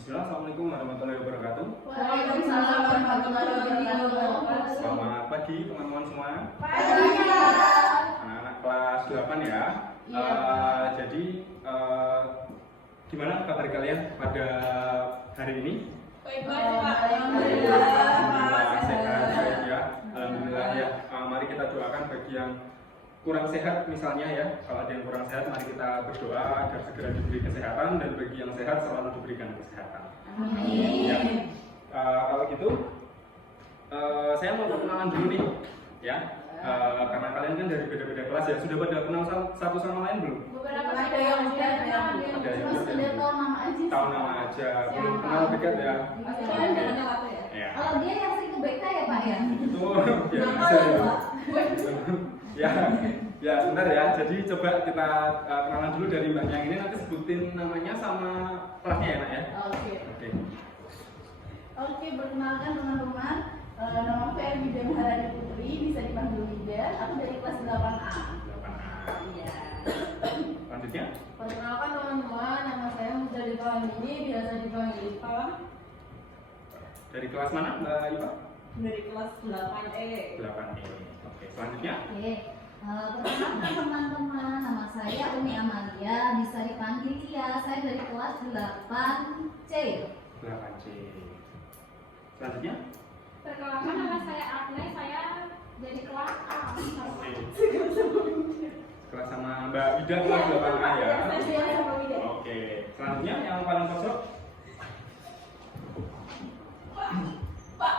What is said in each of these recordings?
Bismillah, Assalamualaikum warahmatullahi wabarakatuh. Waalaikumsalam warahmatullahi wabarakatuh. Selamat pagi teman-teman semua. Pagi, Pak. Anak-anak kelas 8 ya. Iya. Jadi gimana kabar kalian pada hari ini? Baik-baik, Pak. Alhamdulillah sehat baik ya. Alhamdulillah ya. Mari kita doakan bagi yang kurang sehat misalnya ya. Kalau ada yang kurang sehat, mari kita berdoa agar segera diberi kesehatan, dan bagi yang sehat selalu diberikan kesehatan. Amin. Ya. Kalau gitu, saya mau perkenalan dulu nih, ya. Karena kalian kan dari beda-beda kelas ya. Sudah pada kenal satu sama lain belum? Beberapa ada yang udah, ada yang Ada yang cuma udah. sekedar tahu nama aja. Tahu nama aja, belum kenal dekat ya. Ya. Kalau dia yang sering ke BK ya, Pak ya? Itu ya bisa ya. Ya, sebentar ya. Jadi coba kita kenalan dulu dari Mbak yang ini, nanti sebutin namanya sama kelasnya ya, Nak ya. Oke. Oke. Oke, perkenalkan teman-teman. Nama aku Erwida Maharani Putri, bisa dipanggil Wida. Aku dari kelas 8A. 8A. Iya. Lanjutnya? Perkenalkan teman-teman, nama saya Muda Dipangili, biasa dipanggil Ipa. Dari kelas mana, Mbak Ipa? Dari kelas 8E. 8E. Oke, selanjutnya? Oke, perkenalkan teman-teman, nama saya Umi Amalia, bisa dipanggil Lia. Saya dari kelas 8C. 8C. Selanjutnya? Perkenalkan, nama saya Agnes, saya dari kelas A. Oke. Kelas sama Mbak Ida kelas 8A ya. Oke. Selanjutnya yang paling pojok? Pak,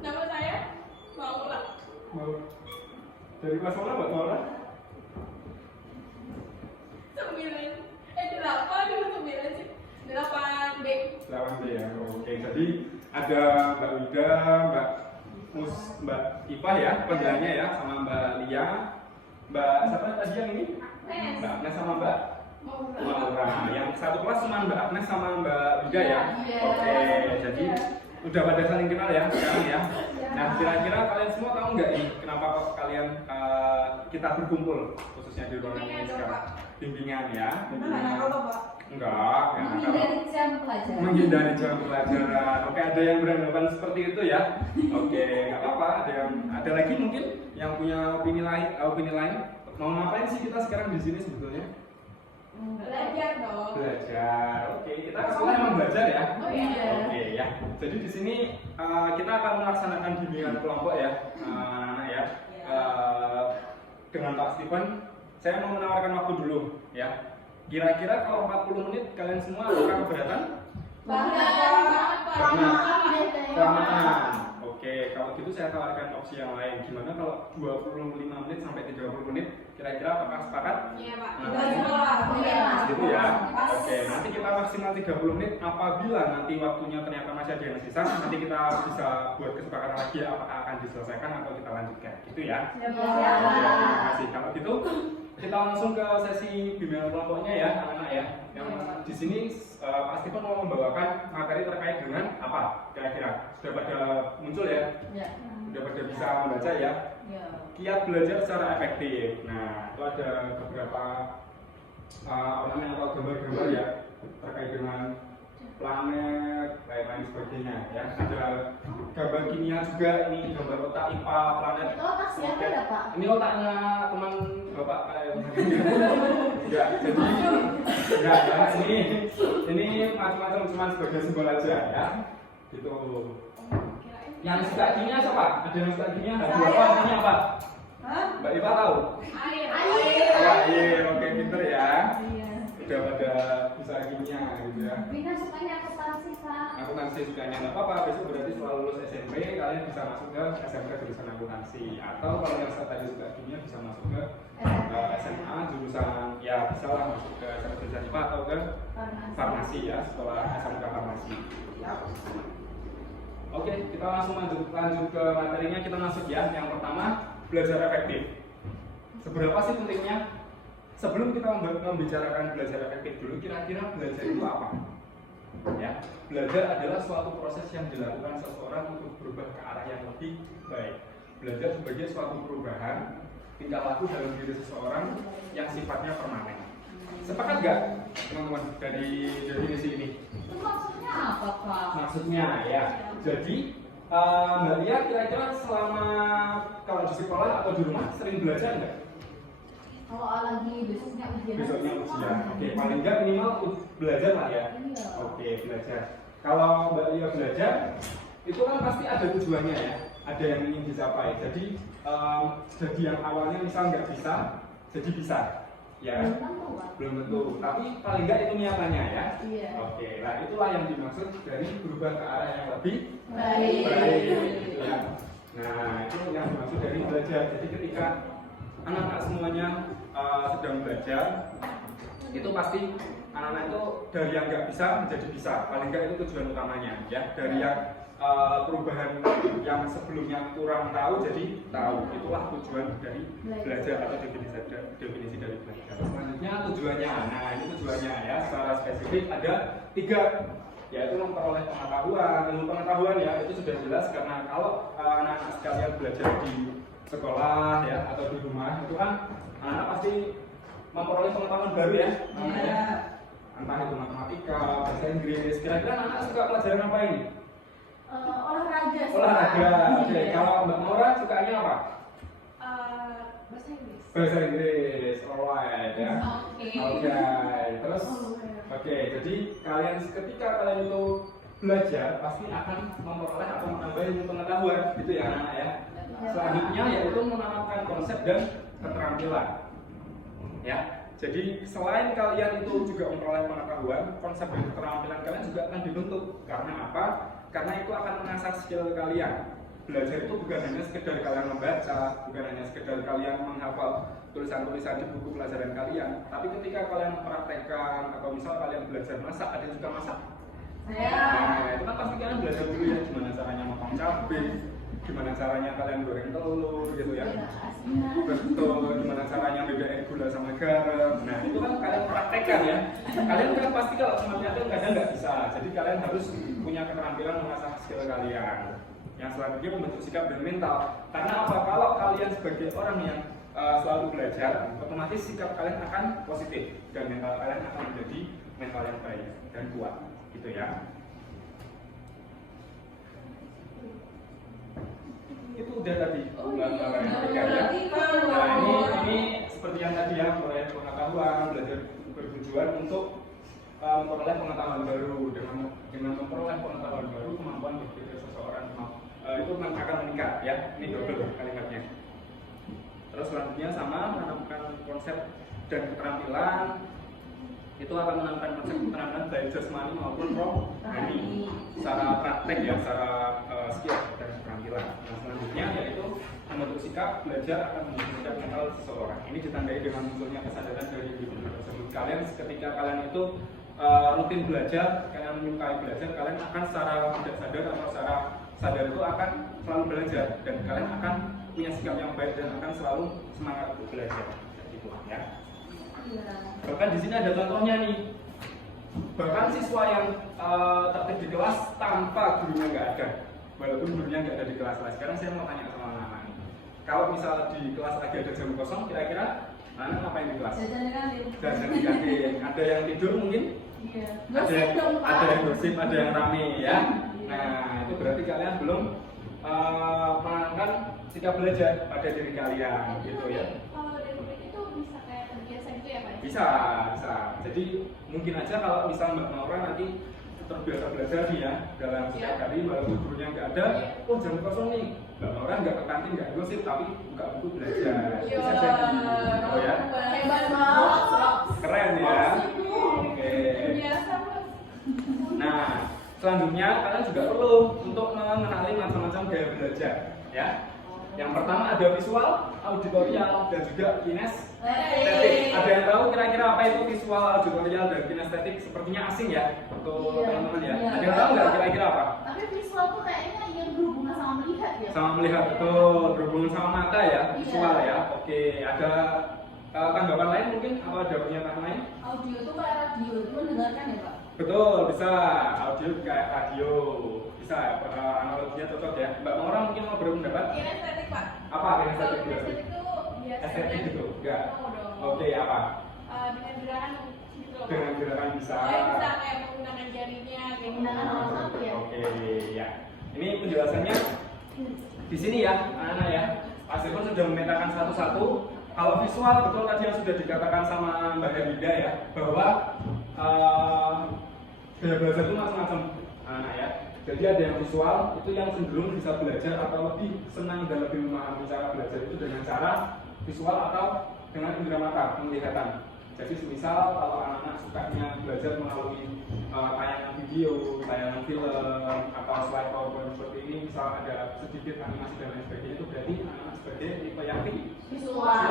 nama saya Maula. Mau dari kelas mana, Mbak Maura? 8B. 8B ya. Oke. Jadi ada Mbak Ida, Mbak Ipa ya, panggilannya ya, sama Mbak Lia, Mbak siapa tadi yang ini? Agnes. Mbak Agnes sama Mbak Maula. Maura. Yang satu kelas cuma Mbak Agnes sama Mbak Ida ya. Iya. Oke. Jadi udah pada saling kenal ya sekarang ya. Nah, kira-kira kalian semua tahu nggak nih kenapa kok kalian kita berkumpul khususnya di ruangan ini sekarang? Bimbingan ya. Enggak, ya. Menghindari jam pelajaran. Menghindari jam pelajaran. Oke, ada yang beranggapan seperti itu ya. Oke, nggak apa-apa. Ada lagi mungkin yang punya opini lain. Mau ngapain sih kita sekarang di sini sebetulnya? Belajar dong. Belajar. Oke, kita sekolah emang belajar ya. Oh iya. Oke ya. Jadi di sini kita akan melaksanakan bimbingan kelompok ya, anak-anak ya. Dengan Pak Steven, saya mau menawarkan waktu dulu ya. Kira-kira kalau 40 menit kalian semua apakah keberatan? Kelamaan. Oke, kalau gitu saya tawarkan opsi yang lain. Gimana kalau 25 menit sampai 30 menit? Kira-kira apakah sepakat? Iya, Pak. Gitu ya. Oke, nanti kita maksimal 30 menit. Apabila nanti waktunya ternyata masih ada yang sisa, nanti kita bisa buat kesepakatan lagi ya, apakah akan diselesaikan atau kita lanjutkan. Gitu ya. Oke, terima kasih. Kalau gitu kita langsung ke sesi bimbingan kelompoknya ya, anak-anak ya. Yang di sini Pak Steven mau membawakan materi terkait dengan apa? Kira-kira sudah pada muncul ya? Ya. Sudah pada bisa membaca ya? Ya. Kiat belajar secara efektif. Nah, itu ada beberapa ornamen atau gambar-gambar ya terkait dengan planet, lain-lain sebagainya ya. Ada gambar kimia juga, ini gambar otak IPA, planet. Itu otak siapa ya, Pak? Ini otaknya teman Bapak enggak, jadi enggak, ini macam-macam cuma sebagai simbol aja ya. Gitu. Yang suka kimia siapa? Ada yang suka kimia? Ada apa? Artinya apa? Mbak Ipa tahu? Air. Air, oke, pinter ya. Iya. Udah pada bisa kimia gitu ya. Bina sukanya akuntansi, Pak. Akuntansi sukanya nggak apa-apa, besok berarti setelah lulus SMP kalian bisa masuk ke SMK jurusan akuntansi, atau kalau yang tadi suka kimia bisa masuk ke SMA jurusan, ya bisa lah masuk ke SMA jurusan IPA atau ke farmasi ya, setelah SMK farmasi. Oke, kita langsung lanjut ke materinya. Kita masuk ya. Yang pertama, belajar efektif. Seberapa sih pentingnya? Sebelum kita membicarakan belajar efektif dulu, kira-kira belajar itu apa? Ya, belajar adalah suatu proses yang dilakukan seseorang untuk berubah ke arah yang lebih baik. Belajar sebagai suatu perubahan tingkah laku dalam diri seseorang yang sifatnya permanen. Sepakat nggak teman-teman dari definisi ini? Itu maksudnya apa, Pak? Maksudnya ya, jadi Mbak Lia kira-kira selama kalau di sekolah atau di rumah sering belajar nggak? Kalau lagi besoknya ujian. Besoknya ujian, oke, paling nggak minimal belajar lah ya. Iya. Oke, belajar. Kalau Mbak Lia belajar, itu kan pasti ada tujuannya ya, ada yang ingin dicapai. Jadi yang awalnya misal nggak bisa, jadi bisa. Ya, Belum tentu, Pak. belum tentu. Tapi paling nggak itu niatannya ya. Iya. Oke, nah itulah yang dimaksud dari berubah ke arah yang lebih Baik. baik. Gitu ya. Nah, itu yang dimaksud dari belajar. Jadi ketika anak-anak semuanya sedang belajar, itu pasti anak-anak itu dari yang nggak bisa menjadi bisa. Paling nggak itu tujuan utamanya ya. Dari yang perubahan yang sebelumnya kurang tahu jadi tahu. Itulah tujuan dari belajar atau definisi dari belajar. Selanjutnya tujuannya. Nah, ini tujuannya ya. Secara spesifik ada 3, yaitu memperoleh pengetahuan. Ilmu pengetahuan ya itu sudah jelas karena kalau anak-anak sekalian belajar di sekolah ya atau di rumah itu kan anak-anak pasti memperoleh pengetahuan baru ya. Namanya entah itu matematika, bahasa Inggris. Kira-kira anak-anak suka pelajaran apa ini? Olahraga sih, Olahraga. Pak. Oke, Iya. kalau Mbak Maura sukanya apa? Bahasa Inggris. Bahasa Inggris. Alright ya. Oke. Oke. Terus oke, jadi ketika kalian itu belajar pasti akan memperoleh atau menambah ilmu pengetahuan gitu ya anak-anak ya. Selanjutnya yaitu menanamkan konsep dan keterampilan. Ya. Jadi selain kalian itu juga memperoleh pengetahuan, konsep dan keterampilan kalian juga akan dibentuk. Karena apa? Karena itu akan mengasah skill kalian. Belajar itu bukan hanya sekedar kalian membaca, bukan hanya sekedar kalian menghafal tulisan-tulisan di buku pelajaran kalian, tapi ketika kalian mempraktekkan atau misal kalian belajar masak, ada yang suka masak. Nah, itu kan pasti kalian belajar dulu ya gimana caranya motong cabai, gimana caranya kalian goreng telur gitu ya. Betul, gimana caranya bedain gula sama garam. Nah, itu kan kalian praktekkan ya. Kalian kan pasti kalau cuma nyatet kadang nggak bisa. Jadi kalian harus punya keterampilan mengasah skill kalian. Yang selanjutnya membentuk sikap dan mental. Karena apa? Kalau kalian sebagai orang yang selalu belajar, otomatis sikap kalian akan positif dan mental kalian akan menjadi mental yang baik dan kuat, gitu ya. Itu udah tadi. Nah, ini seperti yang tadi ya, mulai pengetahuan, belajar bertujuan untuk memperoleh pengetahuan baru. Dengan memperoleh pengetahuan baru, kemampuan berpikir seseorang itu akan meningkat ya. Ini double kalimatnya. Terus selanjutnya sama menanamkan konsep dan keterampilan. Itu akan menanamkan konsep keterampilan baik jasmani maupun rohani secara praktek ya, secara skill dan keterampilan. Nah, selanjutnya yaitu membentuk sikap belajar akan membentuk sikap mental seseorang. Ini ditandai dengan munculnya kesadaran dari individu tersebut. Kalian ketika kalian itu rutin belajar, kalian menyukai belajar, kalian akan secara tidak sadar atau secara sadar itu akan selalu belajar dan kalian akan punya sikap yang baik dan akan selalu semangat untuk belajar. Gitu ya. Bahkan di sini ada contohnya nih. Bahkan siswa yang tertib di kelas tanpa gurunya nggak ada, walaupun gurunya nggak ada di kelas. Sekarang saya mau tanya sama anak-anak nih. Kalau misal di kelas lagi ada jam kosong, kira-kira anak ngapain di kelas? Jajan di kantin. Ada yang tidur mungkin? Iya. Ada yang gosip, ada yang rame ya. Nah, itu berarti kalian belum menanamkan sikap belajar pada diri kalian, gitu ya. Kalau dari itu bisa kayak terbiasa gitu ya Pak? Bisa. Jadi mungkin aja kalau misal Mbak Maura nanti terbiasa belajar nih ya dalam setiap hari walaupun gurunya nggak ada, oh jam kosong nih, Mbak Maura nggak ke kantin nggak gosip tapi buka buku belajar. Bisa jadi, oh ya, Hebat banget. keren ya. Oke. Biasa, Bos. Nah, selanjutnya kalian juga perlu untuk mengenali macam-macam gaya belajar ya. Yang pertama ada visual, auditorial, dan juga kinestetik. Ada yang tahu kira-kira apa itu visual, auditorial, dan kinestetik? Sepertinya asing ya untuk teman-teman ya. Ada yang tahu nggak kira-kira apa? Tapi visual tuh kayaknya yang berhubungan sama melihat ya. Sama melihat, betul, berhubungan sama mata ya, visual ya. Oke, ada tanggapan lain mungkin atau ada pernyataan lain? Audio tuh kayak radio, itu mendengarkan ya Pak? Betul, bisa. Audio kayak radio, bisa. Analoginya cocok ya. Mbak Maura mungkin mau berpendapat? Kinestetik Pak. Apa kinestetik? Kalau kinestetik itu biasanya Estetik gitu? Enggak. Oh, dong. Oke, apa? dengan gerakan gitu loh. Dengan gerakan bisa. Bisa kayak menggunakan jarinya kayak gitu. Menggunakan otot ya. Oke, ya. Ini penjelasannya di sini ya, anak-anak ya. Pak Sirkon sudah memetakan satu-satu. Kalau visual betul tadi yang sudah dikatakan sama Mbak Herida ya, bahwa gaya belajar itu macam-macam, anak ya. Jadi ada yang visual, itu yang cenderung bisa belajar atau lebih senang dan lebih memahami cara belajar itu dengan cara visual atau dengan indera mata, penglihatan. Jadi semisal kalau anak-anak sukanya belajar melalui tayangan video, tayangan film, atau slide PowerPoint seperti ini, misal ada sedikit animasi dan lain sebagainya, itu berarti anak-anak sebagai tipe yang Visual.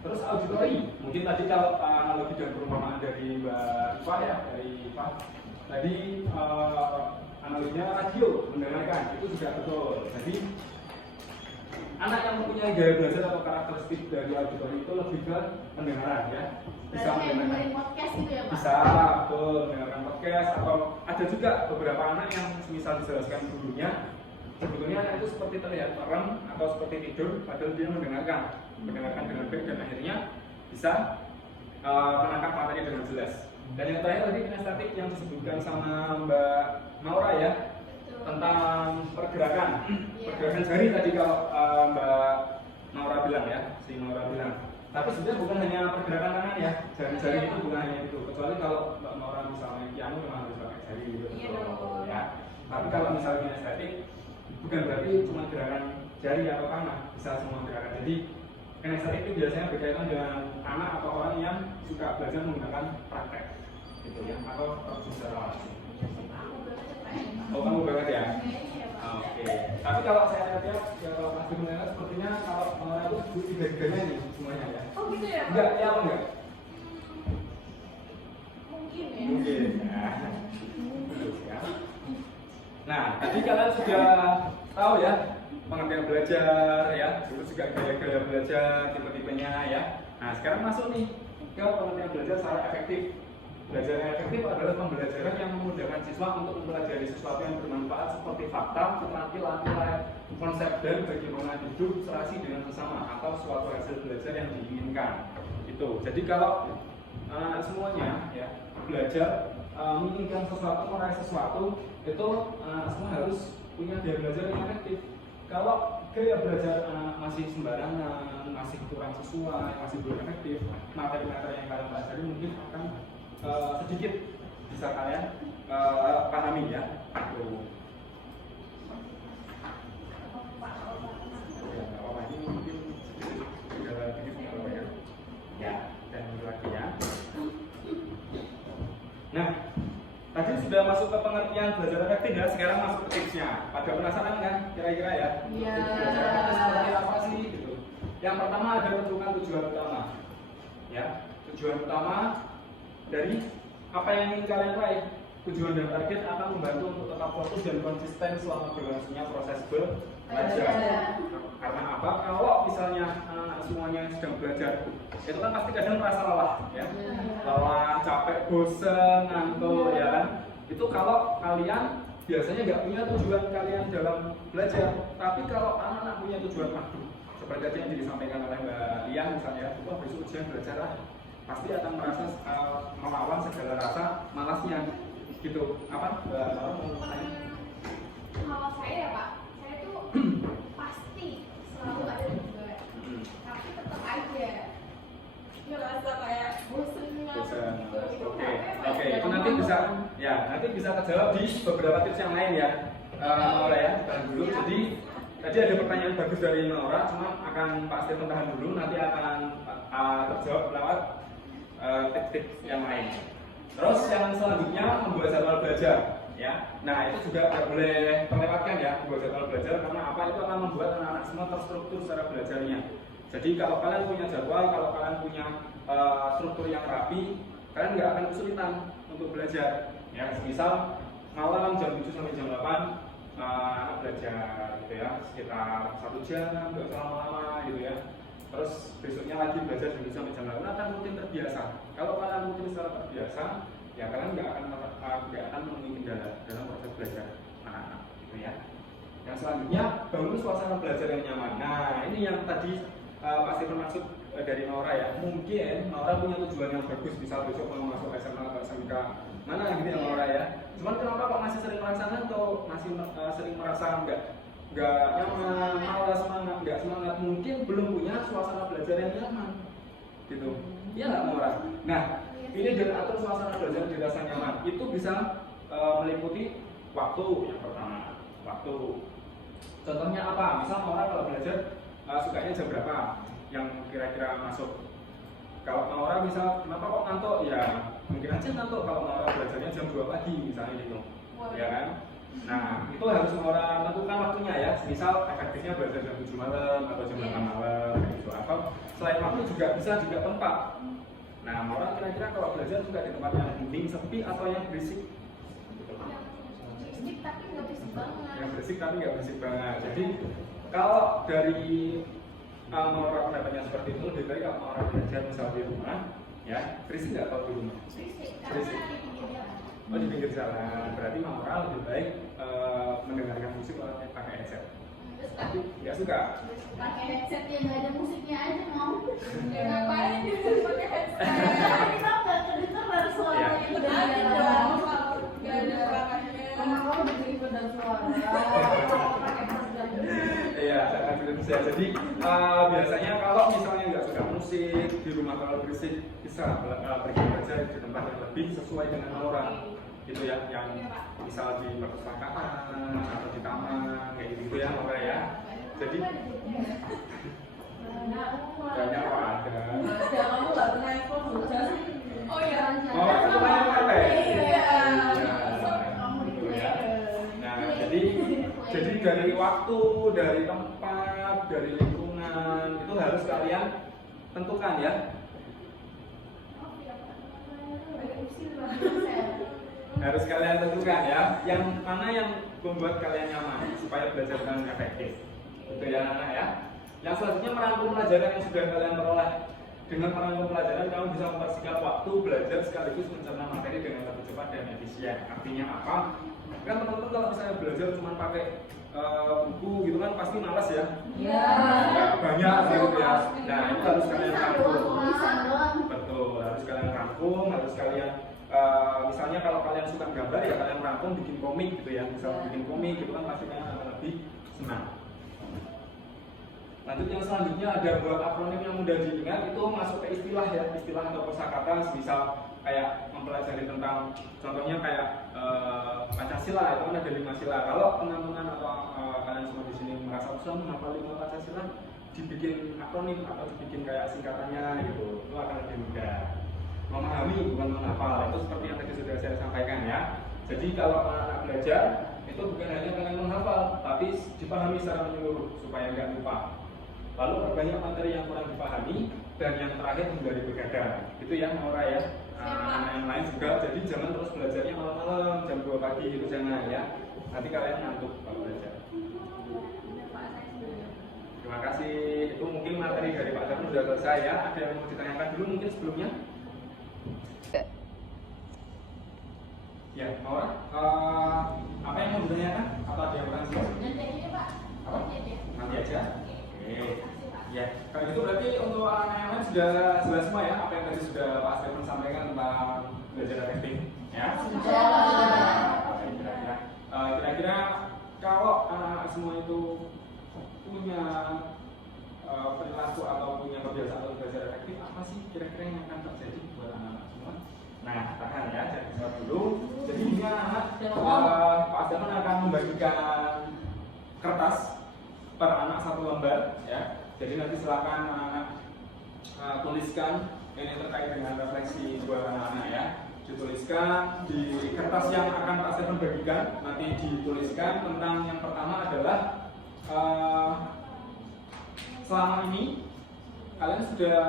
Terus auditori, mungkin tadi kalau analogi dan perumpamaan dari Mbak Iva ya, dari Iva tadi analoginya radio, mendengarkan, itu juga betul. Jadi anak yang mempunyai gaya belajar atau karakteristik dari auditori itu lebih ke pendengaran ya. Bisa Berarti kayak mendengarkan. dengerin podcast gitu ya Pak? Bisa, betul, mendengarkan podcast, atau ada juga beberapa anak yang misal dijelaskan gurunya sebetulnya anak itu seperti terlihat merem atau seperti tidur padahal dia mendengarkan dengan baik dan akhirnya bisa menangkap materi dengan jelas. Dan yang terakhir tadi kinestetik yang disebutkan sama Mbak Maura ya, tentang pergerakan jari tadi kalau Mbak Maura bilang ya, si Maura bilang. Tapi sebenarnya bukan hanya pergerakan tangan ya, jari-jari itu bukan hanya itu. Kecuali kalau Mbak Maura misalnya piano memang harus pakai jari gitu. Ya. Tapi kalau misalnya kinestetik bukan berarti cuma gerakan jari atau tangan, bisa semua gerakan. Jadi kinestetik itu biasanya berkaitan dengan anak atau orang yang suka belajar menggunakan praktek, gitu ya, atau secara langsung. Oh kamu banget ya? Oke. Tapi kalau saya lihat ya kalau Mas Gun melihat sepertinya kalau orang itu tiga-tiganya nih semuanya ya. Oh gitu ya? Enggak, ya apa enggak? Mungkin ya. Mungkin. Ya. Nah, tadi kalian sudah tahu ya pengertian belajar ya, terus juga gaya-gaya belajar, tipe-tipenya ya. Nah, sekarang masuk nih ke pengertian belajar secara efektif. Belajar yang efektif adalah pembelajaran yang memudahkan siswa untuk mempelajari sesuatu yang bermanfaat seperti fakta, keterampilan, nilai, konsep, dan bagaimana hidup serasi dengan sesama atau suatu hasil belajar yang diinginkan. Itu. Jadi kalau semuanya ya belajar menginginkan sesuatu, meraih sesuatu, itu semua harus punya gaya belajar yang efektif. Kalau gaya belajar masih sembarangan, masih kurang sesuai, masih belum efektif, materi-materi yang kalian pelajari mungkin akan sedikit bisa kalian pahami ya. Tuh. Ya, apa ini mungkin sedikit kalau ya. Ya, dan ini lagi ya. Nah, tadi sudah masuk ke pengertian belajar efektif ya. Sekarang masuk ke tipsnya. Pada penasaran kan? Kira-kira ya. Iya. Belajar efektif seperti apa sih? Gitu. Yang pertama ada tentukan tujuan utama. Ya, tujuan utama dari apa yang ingin kalian raih. Tujuan dan target akan membantu untuk tetap fokus dan konsisten selama berlangsungnya proses belajar. Karena apa? Kalau misalnya semuanya sedang belajar, itu kan pasti kadang merasa lelah, ya. Lelah, capek, bosan, ngantuk, ya kan? Itu kalau kalian biasanya nggak punya tujuan kalian dalam belajar. Tapi kalau anak-anak punya tujuan, seperti tadi yang disampaikan oleh Mbak Lian misalnya, wah besok ujian belajar lah, pasti akan merasa melawan segala rasa malasnya. Gitu, apa? Kalau saya ya Pak, saya tuh pasti selalu ada tujuan, tapi tetap aja ngerasa kayak bosen Bosan. gitu. Oke, itu nanti bisa, ya nanti bisa terjawab di beberapa tips yang lain ya, Maura ya, tahan dulu. Jadi tadi ada pertanyaan bagus dari Maura, cuma akan Pak Stephen tahan dulu, nanti akan terjawab lewat tips-tips yang lain. Terus yang selanjutnya membuat jadwal belajar, ya. Nah itu juga nggak boleh terlewatkan ya, membuat jadwal belajar karena apa? Itu akan membuat anak-anak semua terstruktur secara belajarnya. Jadi kalau kalian punya jadwal, kalau kalian punya struktur yang rapi, kalian nggak akan kesulitan untuk belajar. Ya, misal malam jam 7 sampai jam 8 anak belajar, gitu ya, sekitar 1 jam, nggak usah lama-lama, gitu ya. Terus besoknya lagi belajar dari sampai jam 8 akan rutin terbiasa. Kalau kalian rutin secara terbiasa, ya kalian nggak akan menemui kendala dalam proses belajar anak-anak, gitu ya. Yang selanjutnya bangun suasana belajar yang nyaman. Nah ini yang tadi Pak Stephen maksud dari Maura ya, mungkin Maura punya tujuan yang bagus, misal besok mau masuk SMA atau SMK mana gitu ya Maura ya. Cuman kenapa kok masih sering merasakan atau masih sering merasa nggak nyaman, malas, semangat, nggak semangat, mungkin belum punya suasana belajar yang nyaman gitu. Iya nggak Maura? Nah, ini dengan atur suasana belajar dirasa nyaman itu bisa meliputi waktu yang pertama, waktu. Contohnya apa? Misal Maura kalau belajar sukanya jam berapa? Yang kira-kira masuk. Kalau Maura misal kenapa kok ngantuk? Ya mungkin aja ngantuk kalau Maura belajarnya jam 2 pagi misalnya gitu, ya kan? Nah itu harus Maura tentukan waktunya ya. Misal efektifnya belajar jam 7 malam atau jam 8 malam gitu. Atau selain waktu juga bisa juga tempat. Nah Maura kira-kira kalau belajar juga di tempat yang hening, sepi atau yang berisik? Berisik tapi nggak berisik banget. Yang berisik tapi nggak berisik banget. Jadi kalau dari Maura pendapatnya seperti itu, lebih baik kalau Maura belajar misal di rumah, ya berisik nggak kalau di rumah? Berisik Berisik. karena di pinggir jalan. Oh di pinggir jalan, berarti Maura lebih baik mendengarkan musik kalau pakai headset. Tapi nggak suka. Pakai headset yang nggak ada musiknya aja mau. Ya ngapain dia pakai headset? Kita nggak kedengeran suaranya Iya. itu Ada dari dong, dalam. nggak ada suaranya. Emang kamu dengerin pedang suara. Kalau pakai headset. Iya, sangat bisa. Jadi biasanya kalau misalnya nggak suka musik di rumah kalau berisik, bisa pergi belajar di tempat yang lebih sesuai dengan Maura. Gitu ya, yang misal di perpustakaan atau di taman kayak gitu ya Maura ya. Jadi banyak kok ada. Ya kamu nggak pernah ekspor hujan. Oh iya. Maura itu banyak apa ya? Iya. Kamu Gitu itu ya. ya. Nah, jadi dari waktu, dari tempat, dari lingkungan itu harus kalian tentukan ya. Harus kalian tentukan ya. Yang mana yang membuat kalian nyaman supaya belajar dengan efektif. Itu ya anak ya. Yang selanjutnya merangkum pelajaran yang sudah kalian peroleh. Dengan merangkum pelajaran kamu bisa mempersingkat waktu belajar sekaligus mencerna materi dengan lebih cepat dan efisien. Artinya apa? Kan teman-teman kalau misalnya belajar cuma pakai buku gitu kan pasti malas ya. Ya. Banyak gitu ya. Nah itu harus kalian rangkum. Tulisan doang. Betul, harus kalian rangkum, harus kalian misalnya kalau kalian suka gambar ya kalian rangkum bikin komik gitu ya. Misal bikin komik gitu kan pasti kalian akan lebih senang. Lanjut yang selanjutnya ada buat akronim yang mudah diingat itu masuk ke istilah ya, istilah atau kosakata misal kayak mempelajari tentang contohnya kayak Pancasila itu kan ada 5 sila. Kalau teman-teman atau kalian semua di sini merasa usah menghafal 5 Pancasila, dibikin akronim atau dibikin kayak singkatannya gitu, itu akan lebih mudah. Memahami bukan menghafal, itu seperti yang tadi sudah saya sampaikan ya. Jadi kalau anak-anak belajar itu bukan hanya kalian menghafal, tapi dipahami secara menyeluruh supaya nggak lupa. Lalu perbanyak materi yang kurang dipahami dan yang terakhir hindari begadang. Itu ya Maura ya. Anak yang lain juga, jadi jangan terus belajarnya malam-malam jam 2 pagi itu jangan ya. Nanti kalian ngantuk kalau belajar. Terima kasih. Itu mungkin materi dari Pak Darmo sudah selesai ya. Ada yang mau ditanyakan dulu mungkin sebelumnya? Ya, Maura. Apa yang mau ditanyakan? Atau ada yang bertanya? Nanti aja Pak. Apa? Nanti aja. Nanti aja. Oke. Makasih, Pak. Ya, kalau gitu berarti untuk anak yang lain sudah jelas semua ya apa yang tadi sudah Pak Stephen sampaikan tentang belajar efektif ya. Kira-kira kalau anak-anak semua itu punya perilaku atau punya kebiasaan untuk belajar efektif, apa sih kira-kira yang akan terjadi buat anak-anak semua? Nah, tahan ya, jangan jawab dulu. Jadi ini anak Pak Stephen akan membagikan kertas per anak 1 lembar ya. Jadi nanti silakan anak-anak tuliskan ini terkait dengan refleksi buat anak-anak ya. Dituliskan di kertas yang akan Pak Stephen bagikan. Nanti dituliskan tentang yang pertama adalah selama ini kalian sudah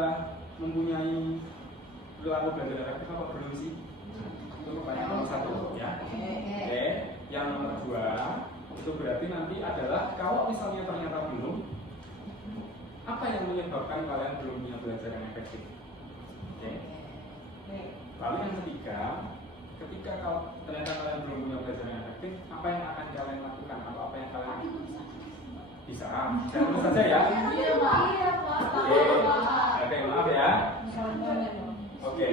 mempunyai perilaku belajar efektif apa belum sih? Itu pertanyaan nomor 1 ya. Oke. Yang nomor 2 itu berarti nanti adalah kalau misalnya ternyata belum, apa yang menyebabkan kalian belum punya belajar yang efektif? Oke. Lalu yang ketiga, ketika kalau ternyata kalian belum punya belajar yang efektif, apa yang akan kalian lakukan atau apa yang kalian bisa? Jangan terus saja ya. Iya, Pak. Oke. Oke, maaf ya. Oke.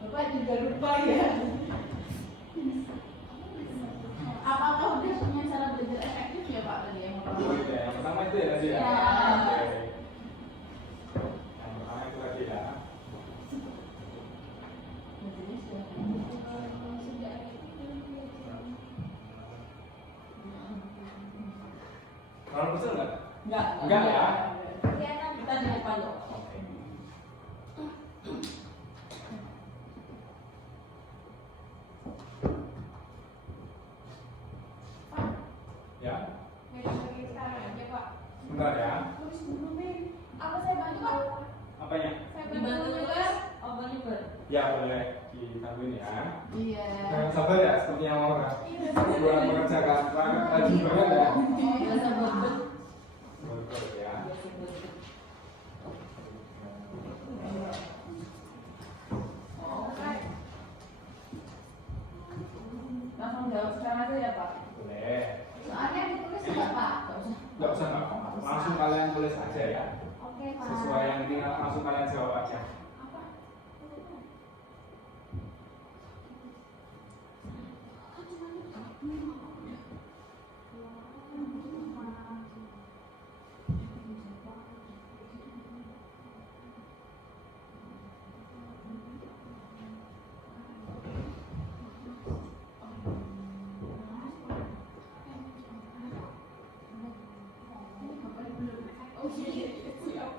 Bapak juga lupa ya. Apakah udah punya cara belajar efektif ya Pak tadi yang pertama? Oke, yang pertama itu ya tadi ya. Ya. Oke. Yang pertama itu tadi ya. Kalau betul nggak? Enggak ya. Kita di depan loh. Oke. Ya, Dari sekarang aja Pak. sebentar ya. Tulis dulu nih. Apa saya bantu Pak? Apanya? Saya bantu tulis. Ya boleh ditangguin ya. Iya. Jangan sabar ya, seperti yang mau kan. Buat mengerjakan rajin banget ya. Biasa bebet. Betul ya. Langsung jawab sekarang aja ya Pak. Boleh. Soalnya ditulis nggak Pak? Nggak usah nggak apa-apa. Langsung kalian tulis aja ya. Oke Pak. Sesuai yang tinggal langsung kalian jawab aja. Oh iya, siap.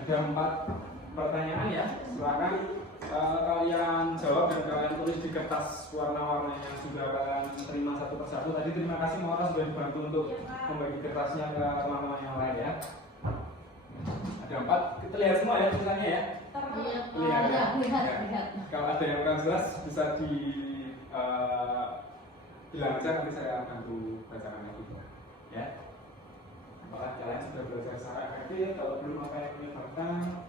Ada 4 pertanyaan ya. Silakan kalian jawab dan kalian tulis di kertas warna-warna yang sudah kalian terima satu persatu. Tadi terima kasih Maura sudah dibantu untuk membagi kertasnya ke teman-teman yang lain ya. Ada 4. Kita lihat semua ya tulisannya ya. Lihat ya. Lihat. Kalau ada yang kurang jelas bisa di bilang aja, nanti saya bantu bacakan lagi ya. Apakah kalian sudah belajar secara efektif? Kalau belum, apa yang menyebabkan?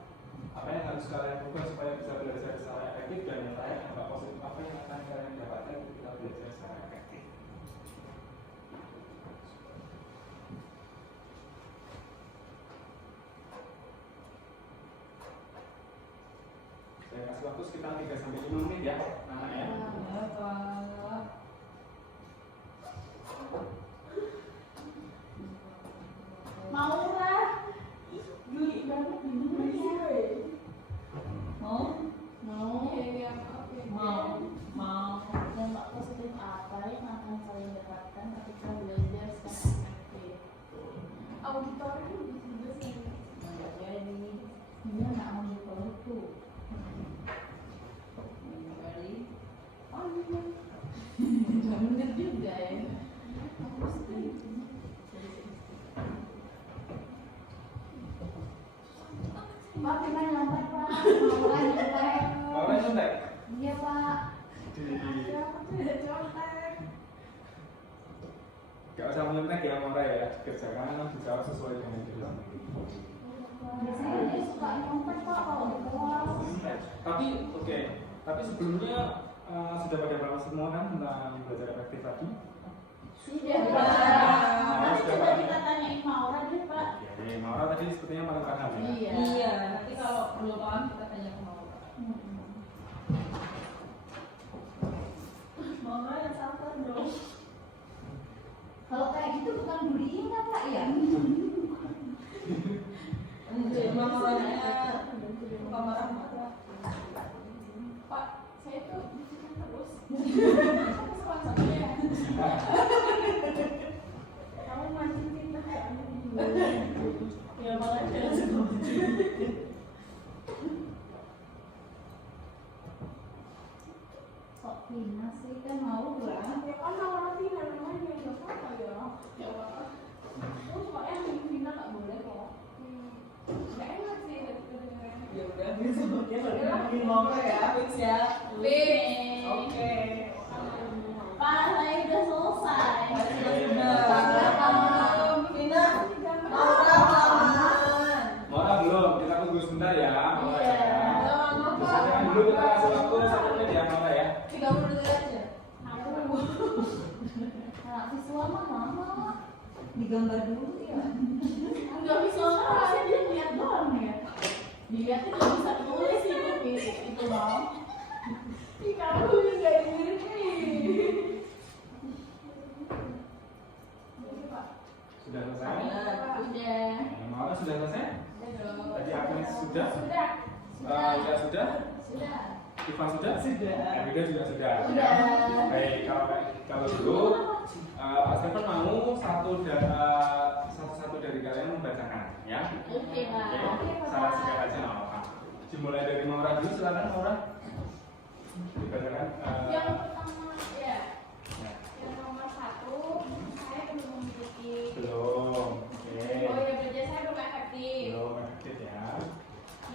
Apa yang harus kalian ubah supaya bisa belajar secara efektif? Dan yang terakhir, dampak positif apa yang akan kalian dapatkan ketika belajar secara efektif? Saya kasih waktu sekitar 3-5 menit ya, anak ya. Maura, ih, geli banget gimana ya? Mau, dampak positif apa yang akan kalian dapatkan ketika belajar secara efektif? Auditorium juga sih. Nggak jadi, dia nggak mau diperlu tuh. Kali, oh iya, nggak bener juga ya. Pak, kita nyontek Pak. Mau Mau nyontek? Iya Pak. Aku tuh udah contek. Gak usah menyontek ya Maura ya, kerjakan dijawab sesuai dengan judul. Biasanya dia suka nyontek Pak kalau di kelas. Tapi oke, tapi sebelumnya sudah pada paham semua kan tentang belajar efektif tadi? Sudah, Nah, Pak. sudah, Coba Pak. kita tanyain Maura deh, Pak. Oke, Maura tadi sepertinya paling paham ya. Iya. Nanti kalau belum paham kita tanya ke Maura. Maura yang sabar dong. Kalau kayak gitu bukan bullying kan Pak ya? Emang orangnya suka marah-marah. Satu-satunya. Kamu mancing kita kayak Ya makanya sebelum Kok Tina sih kan mau banget. ya kan orang Tina namanya nggak apa ya. Ya apa? Terus soalnya yang Tina nggak boleh kok. Nggak enak sih kedengarannya. Ya udah, besoknya lebih ngomong ya, fix ya. B. Oke. Pak, saya udah selesai. Tina, Maura kelamaan. Maura belum, kita tunggu sebentar ya. Maura Iya. ya. Jangan dulu kita kasih waktu 1 menit ya Maura ya. 30 detik aja. Anak visual mah lama. Digambar dulu ya. Nggak bisa orang dia lihat doang ya. Dilihat itu nggak bisa tulis itu loh. Ih, kamu juga mirip nih. Sudah selesai? Udah. Maura sudah selesai? Tadi Agnes sudah? Sudah. Sudah? Sudah. Ivan sudah? Sudah. Evida juga sudah. Sudah. Baik, kalau dulu Pak Stefan mau satu dari kalian membacakan, ya? Oke, Pak. Oke, salah singkat aja nggak apa-apa. Dimulai dari Maura dulu, silakan Maura. Dibacakan. Yang pertama ya, Ya. yang nomor 1 saya belum memiliki. Belum. Oke. Oh ya, kerja saya belum efektif. Belum efektif ya.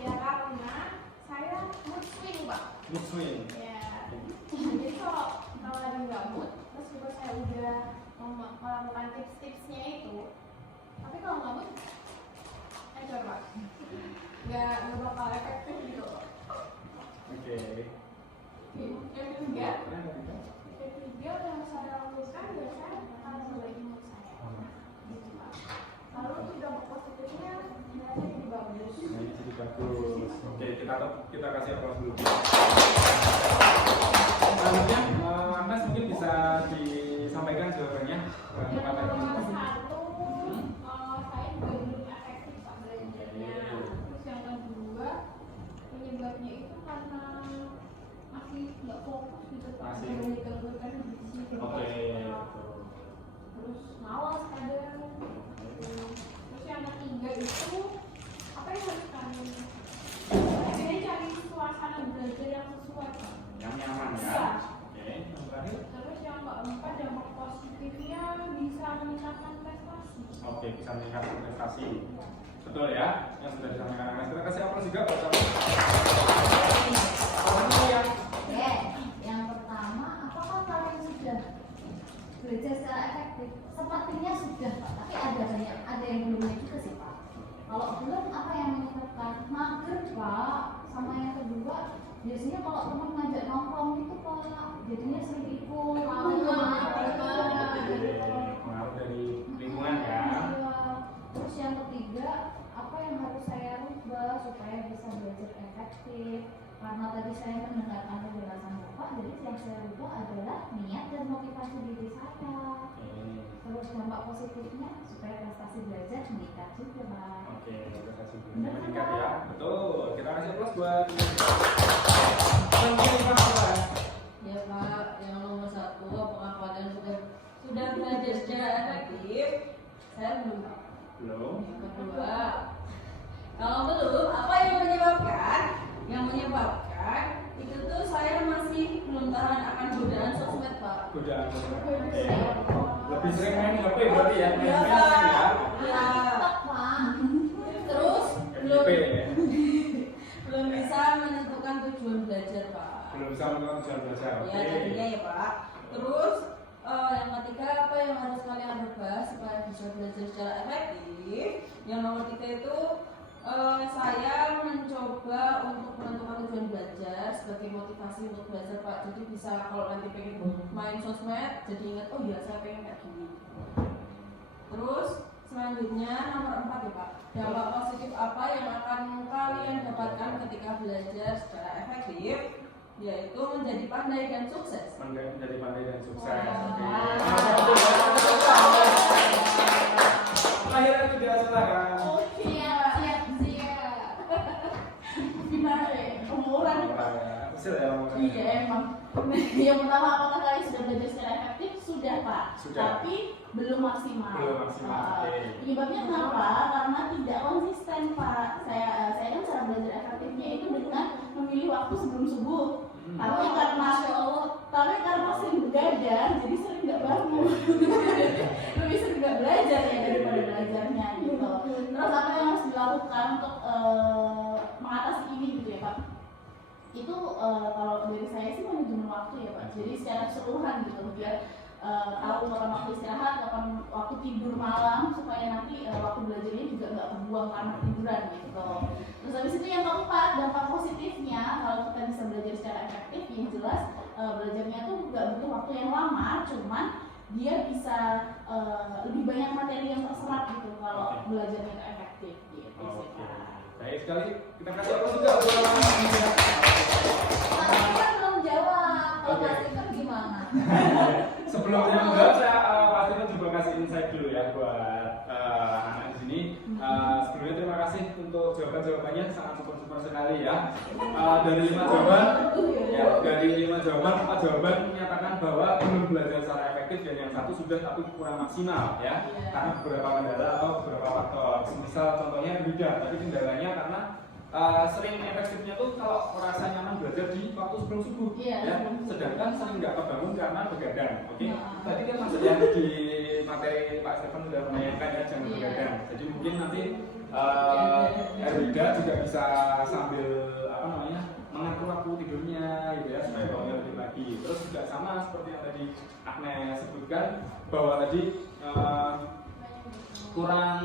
Ya karena saya mood swing, Pak. Mood swing. Ya. Jadi kalau lagi nggak mood, terus juga saya udah melakukan tips-tipsnya itu. Tapi kalau nggak mood, ayo Pak. Nggak bakal efektif gitu loh. Oke. Yang ketiga yang saya lakukan biasanya akan memperbaiki mood saya. Gitu, Pak. Lalu dampak positifnya biasanya jadi bagus. Nah, ini jadi bagus. Oke, kita kasih aplaus dulu. Selanjutnya, Agnes mungkin bisa disampaikan jawabannya. Yang nomor 1, saya juga belum efektif Pak belajarnya. Terus yang kedua, penyebabnya itu karena masih nggak fokus gitu Pak. Masih. Ada diganggukan di sisi Oke. Terus malas kadang. Terus yang ketiga itu apa yang harus kami? Akhirnya cari suasana belajar yang sesuai Pak. Yang nyaman ya. Iya. Oke, yang terakhir. Terus yang keempat dampak positifnya bisa meningkatkan prestasi. Oke, bisa meningkatkan prestasi. Betul ya, yang sudah disampaikan Agnes. Kita kasih aplaus juga buat kamu. Yang Oke, yang pertama, apakah kalian sudah belajar secara efektif? Sepertinya sudah, Pak. Tapi ada yang belumnya juga sih, Pak. Kalau belum, apa yang menyebabkan mager, Pak? Sama yang kedua, biasanya kalau teman ngajak nongkrong itu, Pak, jadinya sering ikut. pengaruh dari lingkungan ya. Terus yang ketiga, apa yang harus saya rubah supaya bisa belajar efektif? Karena tadi saya mendengarkan penjelasan Bapak, jadi yang saya rubah adalah niat dan motivasi diri saya. Terus dampak positifnya supaya prestasi belajar meningkat juga, Pak. Oke, prestasi dunia meningkat ya. Betul. Kita kasih aplaus buat. Ya Pak, yang nomor 1, apakah kalian sudah belajar secara efektif? Saya belum Pak. Belum. Yang kedua, kalau belum, apa yang menyebabkan? Yang menyebabkan itu tuh saya masih belum tahan akan godaan sosmed Pak. Godaan. Oke. Lebih sering main HP berarti ya. Iya Main Pak. ya. Ya. Pak. Terus belum FYP ya. belum bisa menentukan tujuan belajar Pak. Belum bisa melakukan tujuan belajar. Oke. Ya jadinya ya Pak. Terus yang ketiga, apa yang harus kalian rubah supaya bisa belajar secara efektif? Yang nomor 3 itu saya mencoba untuk menentukan tujuan belajar sebagai motivasi untuk belajar Pak. Jadi bisa kalau nanti pengen main sosmed, jadi ingat oh ya saya pengen kayak gini. Terus selanjutnya nomor 4 ya Pak. Dampak positif apa yang akan kalian dapatkan ketika belajar secara efektif? Yaitu menjadi pandai dan sukses. Menjadi pandai dan sukses. Akhirnya tidak silakan. Siap. Gimana ya? Umuran. Kecil ya. Iya emang. Yang pertama, apakah kalian sudah belajar secara efektif? Sudah, Pak. Sudah. Tapi belum maksimal. Belum maksimal, oke. Penyebabnya kenapa? Karena tidak konsisten, Pak. Saya kan cara belajar efektifnya itu dengan memilih waktu sebelum subuh. Tapi karena sering begadang, jadi sering nggak bangun. Lebih sering nggak belajar ya daripada belajarnya gitu. Terus apa yang harus dilakukan untuk mengatasi ini gitu ya, Pak? Itu kalau dari saya sih manajemen waktu ya, Pak. Jadi secara keseluruhan gitu biar tahu kapan waktu istirahat, kapan waktu tidur malam, supaya nanti waktu belajarnya juga nggak terbuang karena tiduran gitu. Terus habis itu yang keempat, dampak positifnya kalau kita bisa belajar secara efektif, yang jelas belajarnya tuh nggak butuh waktu yang lama, cuman dia bisa lebih banyak materi yang terserap gitu kalau belajarnya itu efektif gitu sih, Pak. Baik sekali, kita kasih apa juga buat Tapi kan belum jawab. Kalau Oke. Mas Ivan gimana? Sebelumnya menjawab, saya pastinya juga kasih insight dulu ya buat anak-anak di sini. Sebelumnya terima kasih untuk jawaban-jawabannya, sangat super sekali ya. Dari 5 jawaban, dari 5 jawaban, 4 jawaban menyatakan bahwa belum belajar secara efektif dan yang satu sudah tapi kurang maksimal ya. Karena beberapa kendala atau beberapa faktor. Misal contohnya beda, tapi kendalanya karena sering efektifnya tuh kalau merasa nyaman belajar di waktu sebelum subuh, Iya, ya. sebelum subuh. Sedangkan sering nggak kebangun karena begadang. Oke, Iya. tadi kan masuk yang di materi Pak Stefan sudah menanyakan ya jangan Iya. begadang. Jadi mungkin nanti Erwida juga bisa sambil apa namanya mengatur waktu tidurnya gitu ya supaya bangunnya lebih pagi. Terus juga sama seperti yang tadi Agnes sebutkan bahwa tadi kurang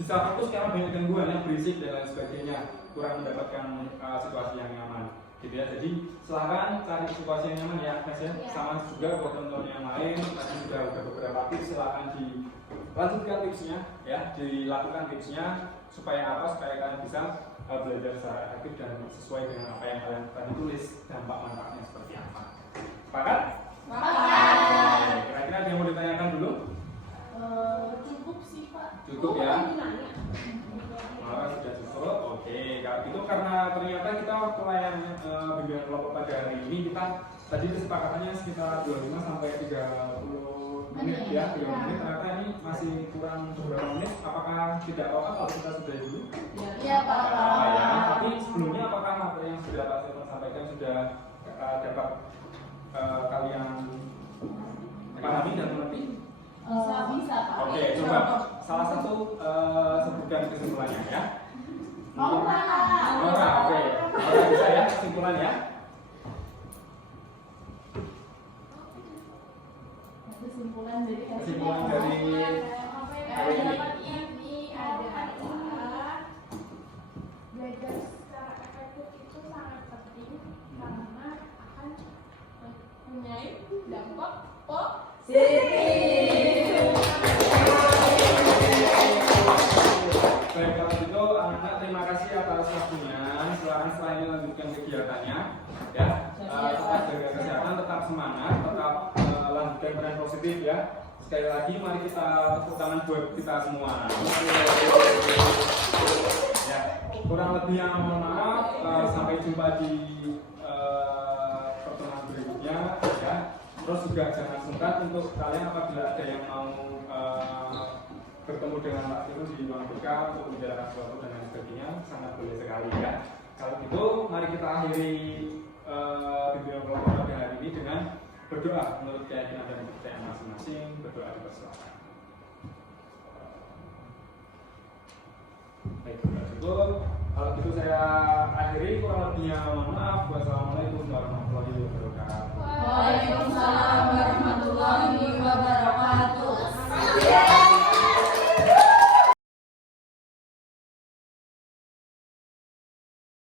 bisa fokus karena banyak gangguan yang berisik dan lain sebagainya, kurang mendapatkan situasi yang nyaman gitu ya. Jadi silahkan cari situasi yang nyaman ya Agnes ya. Sama juga buat teman-teman yang lain, tadi sudah ada beberapa tips, silahkan dilanjutkan tipsnya ya, dilakukan tipsnya supaya apa, supaya kalian bisa belajar secara efektif dan sesuai dengan apa yang kalian tadi tulis, dampak manfaatnya seperti apa. Sepakat? Sepakat. Kira-kira ada yang mau ditanyakan dulu? Cukup sih, Pak. Cukup ya? Sudah cukup. Oke, kalau gitu karena ternyata kita waktu layarnya bimbingan kelompok pada hari ini kita tadi kesepakatannya sekitar 25 sampai 30 menit ya, 30 menit. Ternyata ini masih kurang beberapa menit. Apakah tidak apa-apa kalau kita sudah dulu? Iya, Pak. Ya, tapi sebelumnya apakah materi yang sudah Pak Stefan sampaikan sudah dapat kalian pahami dan mengerti? Bisa, Pak. Oke, coba salah satu sebutkan kesimpulannya ya. Nora. Nora, oke. Nora bisa ya kesimpulan ya. Kesimpulan dari Kesimpulan dari hari ini. ini adalah belajar secara efektif itu sangat penting karena akan mempunyai dampak Baik, kalau gitu anak-anak terima kasih atas waktunya. Silakan setelah ini lanjutkan kegiatannya ya. Tetap jaga kesehatan, tetap semangat, tetap lanjutkan tren positif ya. Sekali lagi mari kita tepuk tangan buat kita semua. Ya, kurang lebih yang mohon maaf. Sampai jumpa di pertemuan berikutnya ya. Terus juga jangan sungkan untuk kalian apabila ada yang mau bertemu dengan Pak Tino di ruang BK untuk membicarakan sesuatu dan lain sebagainya, sangat boleh sekali ya. Kalau gitu mari kita akhiri bimbingan kelompok pada hari ini dengan berdoa menurut keyakinan dan kepercayaan masing-masing. Berdoa dipersilakan. Baik, cukup. Kalau gitu saya akhiri, kurang lebihnya mohon maaf. Wassalamualaikum warahmatullahi wabarakatuh.